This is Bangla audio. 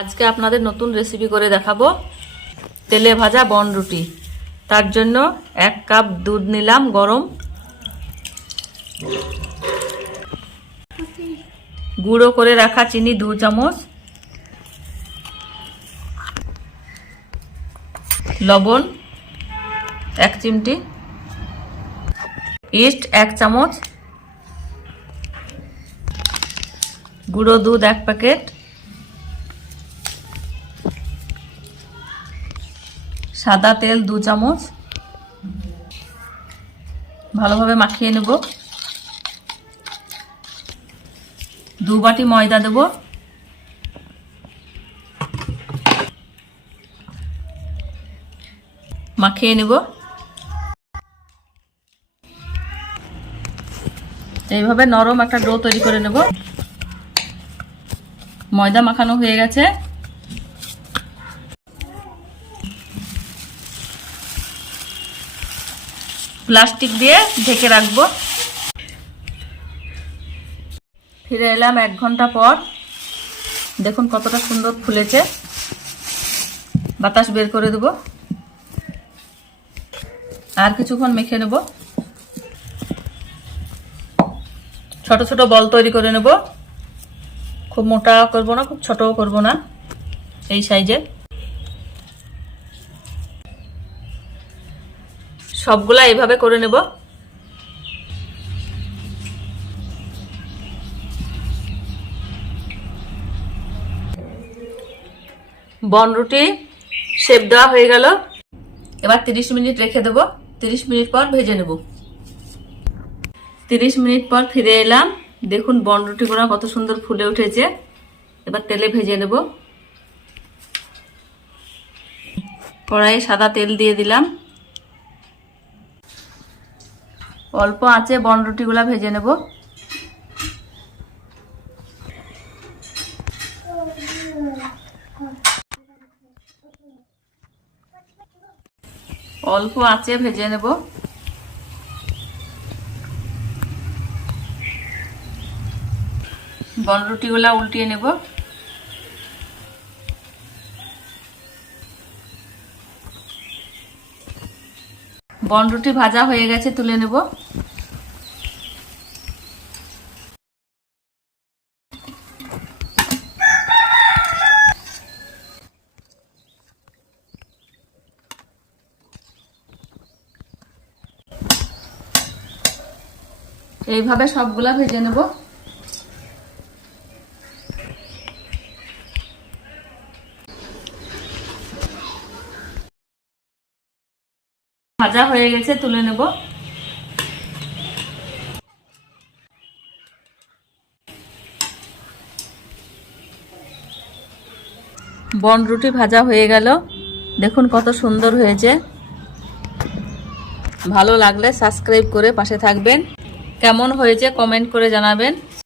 আজকে আপনাদের নতুন রেসিপি করে দেখাবো। তেলে ভাজা বন রুটি। তার জন্য এক কাপ দুধ নিলাম গরম। গুঁড়ো করে রাখা চিনি দু চামচ। লবণ এক চিমটি। ইস্ট এক চামচ। গুঁড়ো দুধ এক প্যাকেট। সাদা তেল দু চামচ। ভালোভাবে মাখিয়ে নেব। দু বাটি ময়দা দেব। মাখিয়ে নেব। এইভাবে নরম একটা ডো তৈরি করে নেব। ময়দা মাখানো হয়ে গেছে। প্লাস্টিক দিয়ে ঢেকে রাখব। ফিরে এলাম এক ঘণ্টা পর। দেখুন কতটা সুন্দর ফুলেছে। বাতাস বের করে দেব। আর কিছুক্ষণ মেখে নেব। ছোট ছোট বল তৈরি করে নেব। খুব মোটা করব না, খুব ছোটও করব না। এই সাইজে সবগুলা এভাবে করে নেব। বনরুটি শেপ দেওয়া হয়ে গেল। এবার তিরিশ মিনিট রেখে দেবো। তিরিশ মিনিট পর ভেজে নেব। তিরিশ মিনিট পর ফিরে এলাম। দেখুন বনরুটিগুলো কত সুন্দর ফুলে উঠেছে। এবার তেলে ভেজে নেব। কড়াইয়ে সাদা তেল দিয়ে দিলাম। অল্প আঁচে বনরুটিগুলা ভেজে নেব। অল্প আঁচে ভেজে নেব। বনরুটিগুলা উল্টিয়ে নেব। বনরুটি ভাজা হয়ে গেছে, তুলে নেব। এইভাবে সবগুলা ভেজে নেব। ভাজা হয়ে গেছে, তুলে নেব। বন রুটি ভাজা হয়ে গেল। দেখুন কত সুন্দর হয়েছে। ভালো লাগলে সাবস্ক্রাইব করে পাশে থাকবেন। কেমন হয়েছে কমেন্ট করে জানাবেন।